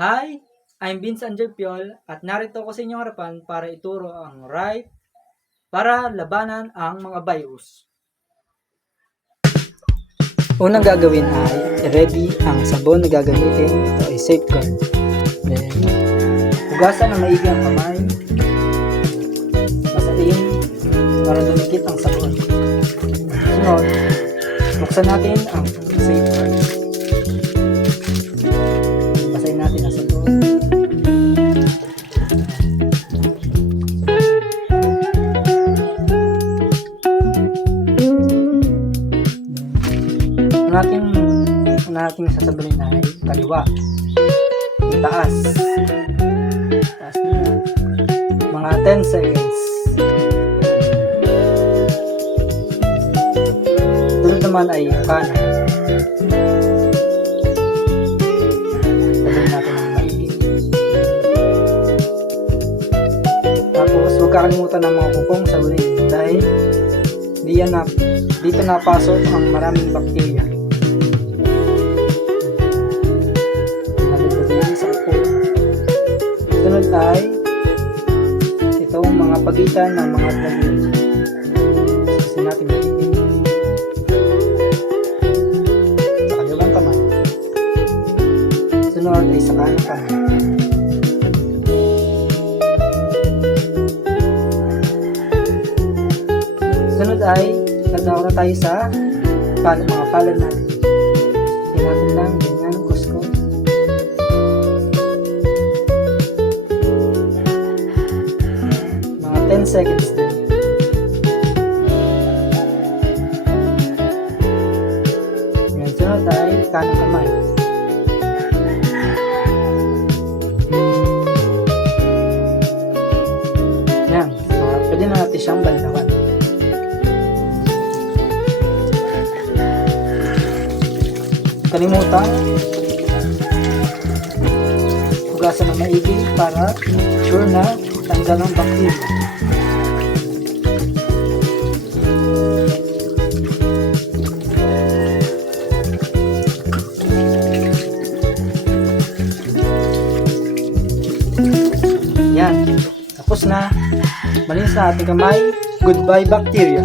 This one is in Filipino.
Hi, I'm Vince Angelpiol at narito ko sa inyong harapan para ituro ang right para labanan ang mga virus. Unang gagawin ay i-ready ang sabon na gagamitin. Ito ay safeguard. Then, hugasan ng maigi ang kamay. Basahin para dumikit ang sabon. Sunod, buksan natin ang safeguard. Basahin natin ang sabon. Ang ating sasabunin ay kaliwa, taas niya, mga 10 seconds. Sunod naman ay kanan. Sabunin natin ang maigi. Tapos huwag kakalimutan ng mga kupong sabunin dahil dito napasok ang maraming bakterya. Sunod ay itong mga pagitan ng mga tagil. Kasi natin matigil sa kaliwang kamay. Sunod ay sa kanang kamay. Sunod ay tadaw na tayo sa mga palad natin. Hindi natin lang ganyan kusko. Mga 10 seconds din. Ngayon, sunod ay kanang kamay. Yan. Pwede na natin siyang bandawan. Kalimutan hugasan ng maigi para sure na tanggal ang bakterya. Yan, tapos na. Malinis na ating kamay. Goodbye bacteria.